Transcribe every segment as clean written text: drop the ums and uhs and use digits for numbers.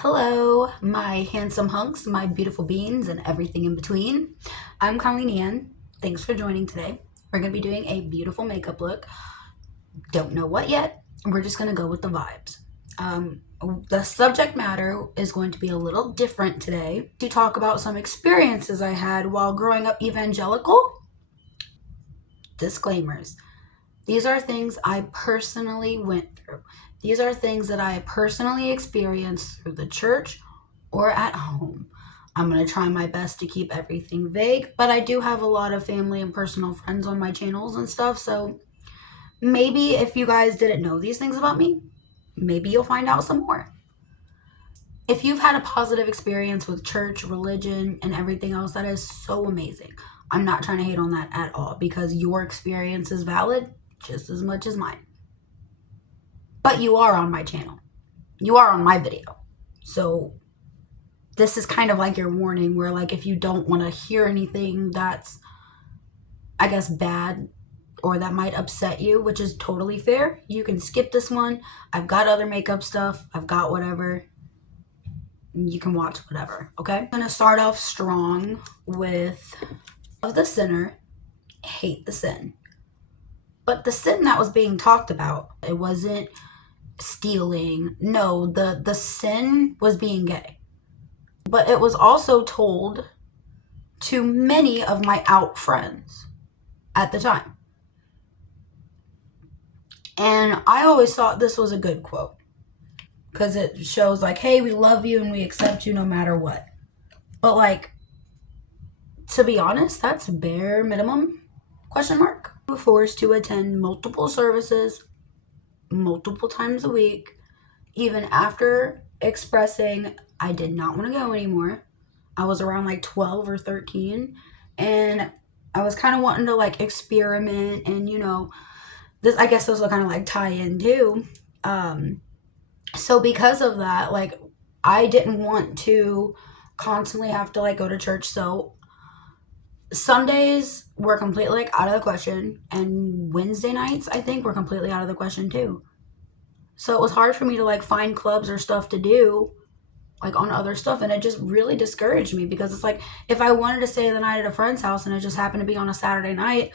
Hello, my handsome hunks, my beautiful beans, and everything in between. I'm Colleen Ann. Thanks for joining today. We're going to be doing a beautiful makeup look. Don't know what yet. We're just going to go with the vibes. The subject matter is going to be a little different today to talk about some experiences I had while growing up evangelical. Disclaimers. These are things I personally went through. These are things that I personally experienced through the church or at home. I'm going to try my best to keep everything vague, but I do have a lot of family and personal friends on my channels and stuff, so maybe if you guys didn't know these things about me, maybe you'll find out some more. If you've had a positive experience with church, religion, and everything else, that is so amazing. I'm not trying to hate on that at all because your experience is valid just as much as mine. But you are on my channel. You are on my video. So this is kind of like your warning where, like, if you don't want to hear anything that's, I guess, bad or that might upset you, which is totally fair, you can skip this one. I've got other makeup stuff. I've got whatever. You can watch whatever, okay? I'm going to start off strong with of the sinner, hate the sin. But the sin that was being talked about, it wasn't stealing. No, the sin was being gay. But it was also told to many of my out friends at the time. And I always thought this was a good quote because it shows like, hey, we love you and we accept you no matter what. But like, to be honest, that's bare minimum, question mark. Forced to attend multiple services multiple times a week, even after expressing I did not want to go anymore. I was around like 12 or 13 and I was kind of wanting to like experiment and this, I guess, those will kind of like tie in too. So because of that, like, I didn't want to constantly have to like go to church. So Sundays were completely like out of the question, and Wednesday nights I think were completely out of the question too. So it was hard for me to like find clubs or stuff to do like on other stuff, and it just really discouraged me because it's like if I wanted to stay the night at a friend's house and it just happened to be on a Saturday night,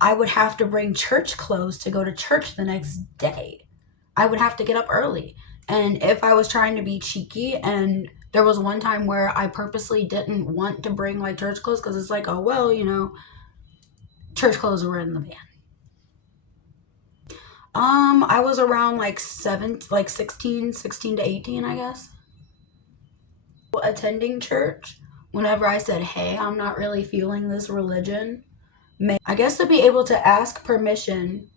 I would have to bring church clothes to go to church the next day. I would have to get up early. And if I was trying to be cheeky, and there was one time where I purposely didn't want to bring like church clothes because it's like, oh, well, church clothes were in the van. I was around like 16 to 18, I guess. Attending church, whenever I said, hey, I'm not really feeling this religion, I guess to be able to ask permission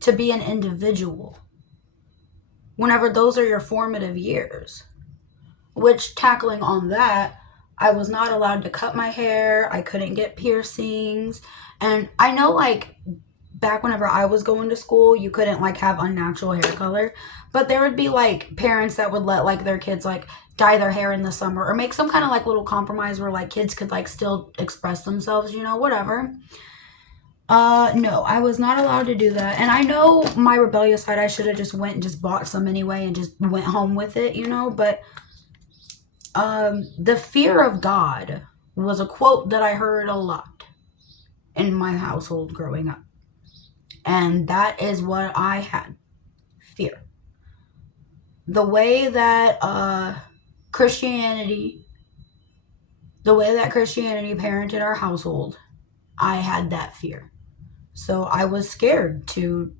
to be an individual whenever those are your formative years. Which, tackling on that, I was not allowed to cut my hair. I couldn't get piercings. And I know, like, back whenever I was going to school, you couldn't like have unnatural hair color, but there would be like parents that would let like their kids like dye their hair in the summer or make some kind of like little compromise where like kids could like still express themselves, whatever. No, I was not allowed to do that. And I know my rebellious side, I should have just went and just bought some anyway and just went home with it, but the fear of God was a quote that I heard a lot in my household growing up. And that is what I had. Fear. The way that Christianity parented our household, I had that fear. So I was scared to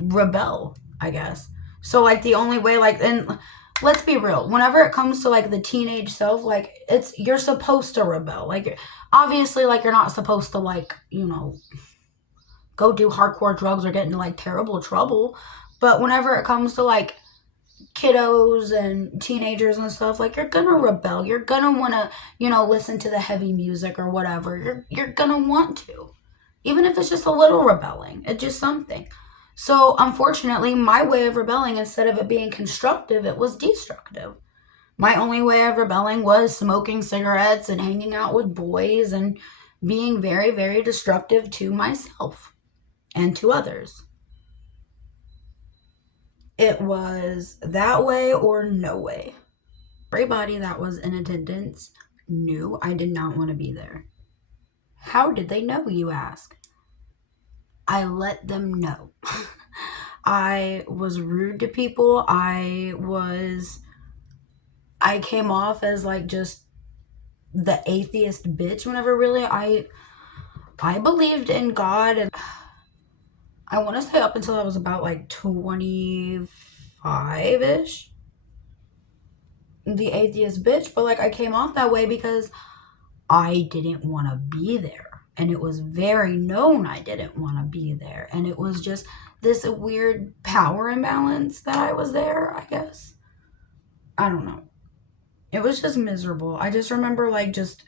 rebel, I guess. So like the only way, like, and let's be real, whenever it comes to like the teenage self, like you're supposed to rebel. Like obviously, like you're not supposed to like, go do hardcore drugs or get into like terrible trouble. But whenever it comes to like kiddos and teenagers and stuff, like you're gonna rebel. You're gonna want to, listen to the heavy music or whatever. You're gonna want to, even if it's just a little rebelling. It's just something. So unfortunately, my way of rebelling, instead of it being constructive, it was destructive. My only way of rebelling was smoking cigarettes and hanging out with boys and being very, very destructive to myself and to others. It was that way or no way. Everybody that was in attendance knew I did not want to be there. How did they know, you ask? I let them know. I was rude to people. I came off as like just the atheist bitch whenever really I believed in God, and I want to say up until I was about like 25ish, the atheist bitch, but like I came off that way because I didn't want to be there. And it was very known I didn't want to be there. And it was just this weird power imbalance that I was there, I guess. I don't know. It was just miserable. I just remember like just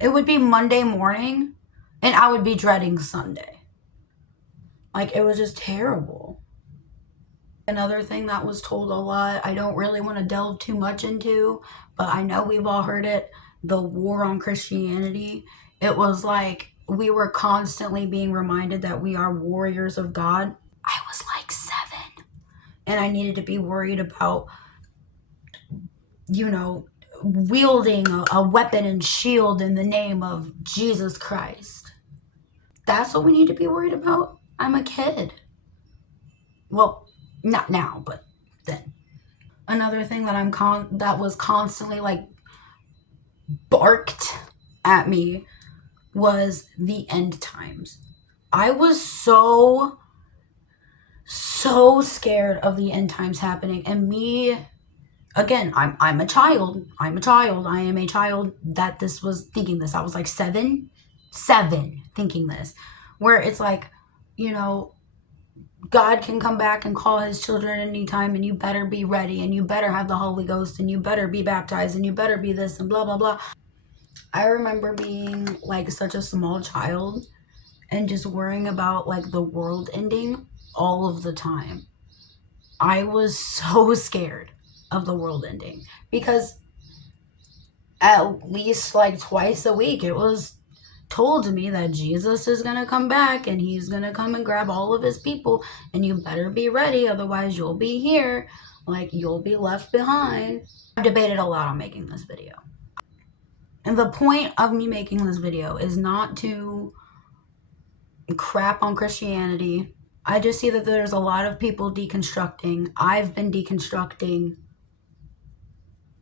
it would be Monday morning and I would be dreading Sunday. Like it was just terrible. Another thing that was told a lot, I don't really want to delve too much into, but I know we've all heard it, the war on Christianity. It was like we were constantly being reminded that we are warriors of God. I was like 7, and I needed to be worried about, you know, wielding a weapon and shield in the name of Jesus Christ. That's what we need to be worried about. I'm a kid. Well, not now, but then. Another thing that that was constantly like barked at me was the end times. I was so scared of the end times happening, and me again, I'm a child. I am a child that this was thinking this. I was like 7 thinking this, where it's like, you know, God can come back and call his children anytime, and you better be ready, and you better have the Holy Ghost, and you better be baptized, and you better be this, and blah, blah, blah. I remember being like such a small child and just worrying about like the world ending all of the time. I was so scared of the world ending because at least like twice a week it was told to me that Jesus is going to come back and he's going to come and grab all of his people, and you better be ready, otherwise you'll be here, like you'll be left behind. I've debated a lot on making this video. And the point of me making this video is not to crap on Christianity. I just see that there's a lot of people deconstructing. I've been deconstructing.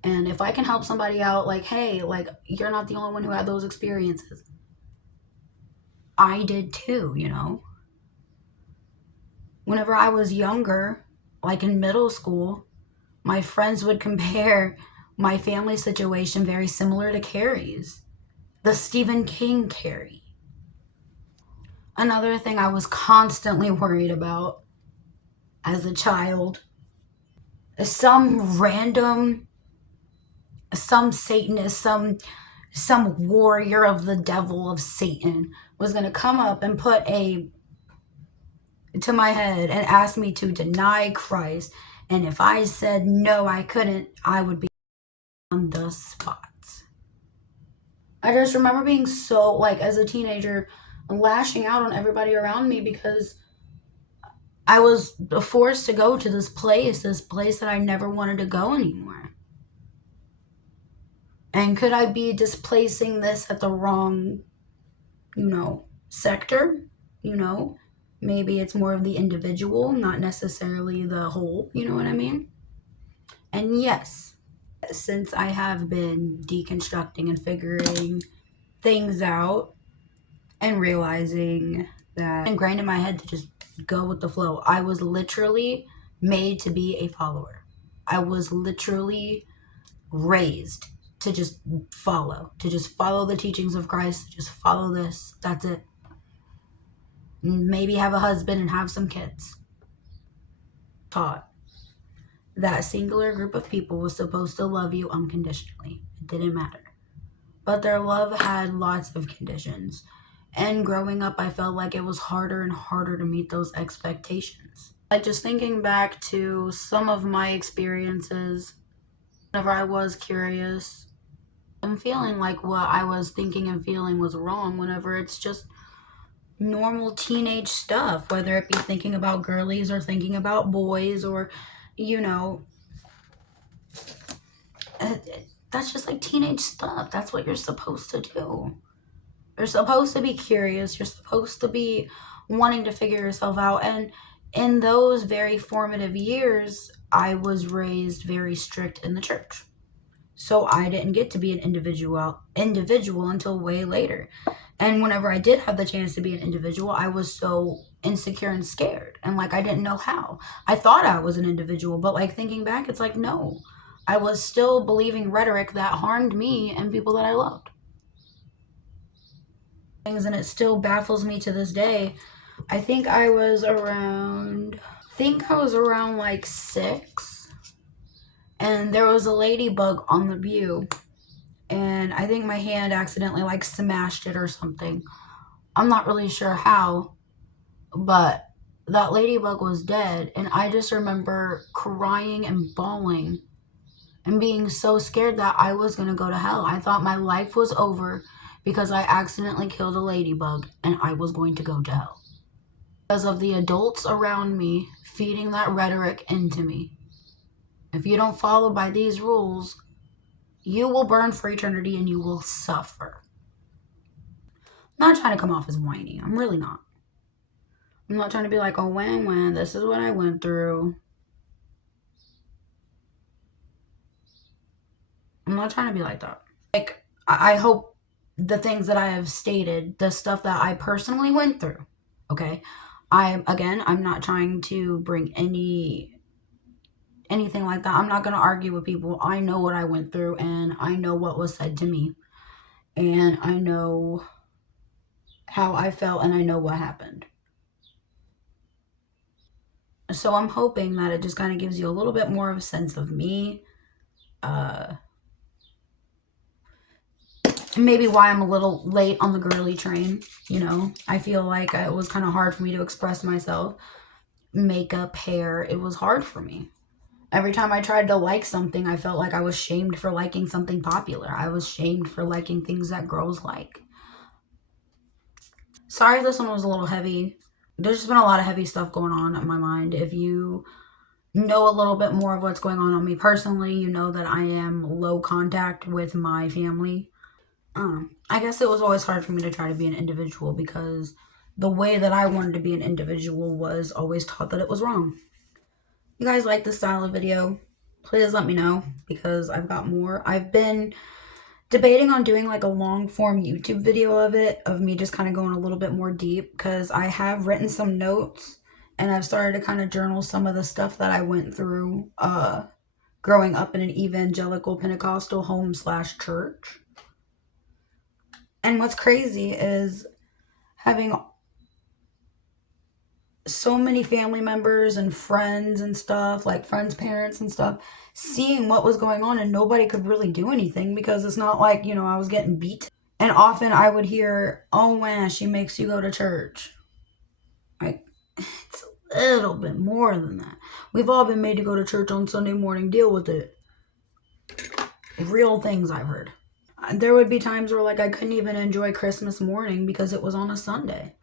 And if I can help somebody out, like, hey, like, you're not the only one who had those experiences. I did too, you know? Whenever I was younger, like in middle school, my friends would compare my family situation very similar to Carrie's. The Stephen King Carrie. Another thing I was constantly worried about as a child is some Satanist, some warrior of the devil of Satan was going to come up and put a to my head and ask me to deny Christ. And if I said no, I couldn't, I would be on the spot. I just remember being so, like, as a teenager, lashing out on everybody around me because I was forced to go to this place that I never wanted to go anymore. And could I be displacing this at the wrong, sector? Maybe it's more of the individual, not necessarily the whole, you know what I mean? And yes, since I have been deconstructing and figuring things out and realizing that ingrained in my head to just go with the flow, I was literally made to be a follower. I was literally raised to just follow the teachings of Christ, just follow this. That's it. Maybe have a husband and have some kids. Taught that singular group of people was supposed to love you unconditionally. It didn't matter. But their love had lots of conditions. And growing up, I felt like it was harder and harder to meet those expectations. Like, just thinking back to some of my experiences, whenever I was curious, I'm feeling like what I was thinking and feeling was wrong, whenever it's just normal teenage stuff, whether it be thinking about girlies or thinking about boys or, you know, uh, that's just like teenage stuff. That's what you're supposed to do. You're supposed to be curious. You're supposed to be wanting to figure yourself out. And in those very formative years, I was raised very strict in the church. So I didn't get to be an individual until way later. And whenever I did have the chance to be an individual, I was so insecure and scared. And like I didn't know how. I thought I was an individual, but like thinking back, it's like no. I was still believing rhetoric that harmed me and people that I loved. And it still baffles me to this day. I think I was around like 6, and there was a ladybug on the view, and I think my hand accidentally like smashed it or something. I'm not really sure how, but that ladybug was dead, and I just remember crying and bawling and being so scared that I was going to go to hell. I thought my life was over because I accidentally killed a ladybug and I was going to go to hell. Because of the adults around me feeding that rhetoric into me. If you don't follow by these rules, you will burn for eternity and you will suffer. I'm not trying to come off as whiny. I'm really not. I'm not trying to be like, oh, when, this is what I went through. I'm not trying to be like that. Like, I hope the things that I have stated, the stuff that I personally went through, okay? I'm not trying to bring anything like that. I'm not going to argue with people. I know what I went through and I know what was said to me. And I know how I felt and I know what happened. So I'm hoping that it just kind of gives you a little bit more of a sense of me. Maybe why I'm a little late on the girly train. I feel like it was kind of hard for me to express myself. Makeup, hair, it was hard for me. Every time I tried to like something, I felt like I was shamed for liking something popular. I was shamed for liking things that girls like. Sorry if this one was a little heavy. There's just been a lot of heavy stuff going on in my mind. If you know a little bit more of what's going on me personally, you know that I am low contact with my family. I guess it was always hard for me to try to be an individual because the way that I wanted to be an individual was always taught that it was wrong. You guys like this style of video? Please let me know because I've got more. I've been debating on doing like a long form YouTube video of it, of me just kind of going a little bit more deep because I have written some notes and I've started to kind of journal some of the stuff that I went through growing up in an evangelical Pentecostal home/church. And what's crazy is having so many family members and friends and stuff, like friends' parents and stuff, seeing what was going on and nobody could really do anything because it's not like, I was getting beat. And often I would hear, oh, man, she makes you go to church. Like, it's a little bit more than that. We've all been made to go to church on Sunday morning. Deal with it. Real things I've heard. There would be times where, like, I couldn't even enjoy Christmas morning because it was on a Sunday.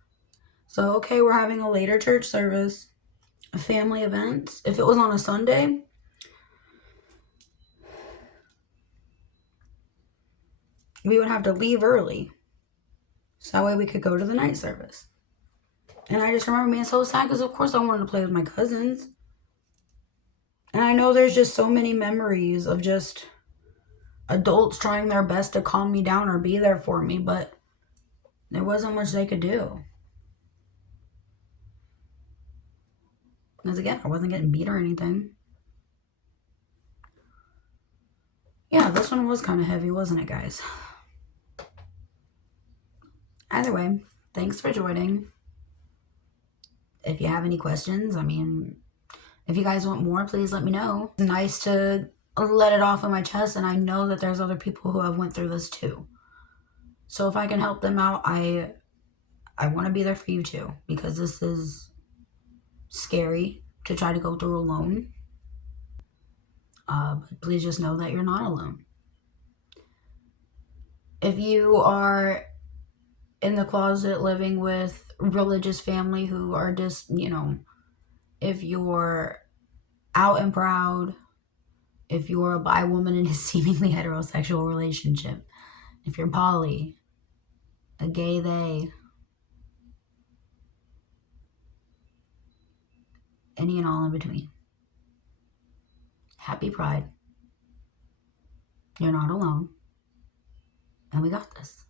So, okay, we're having a later church service, family events. If it was on a Sunday, we would have to leave early. So that way we could go to the night service. And I just remember being so sad because, of course, I wanted to play with my cousins. And I know there's just so many memories of just adults trying their best to calm me down or be there for me, but there wasn't much they could do. Because again, I wasn't getting beat or anything. Yeah, this one was kind of heavy, wasn't it, guys? Either way, thanks for joining. If you have any questions, if you guys want more, please let me know. It's nice to let it off of my chest, and I know that there's other people who have went through this too. So if I can help them out, I want to be there for you too, because this is scary to try to go through alone. But please just know that you're not alone. If you are in the closet living with religious family who are just, if you're out and proud, if you're a bi woman in a seemingly heterosexual relationship, if you're poly, a gay they, any and all in between. Happy Pride. You're not alone. And we got this.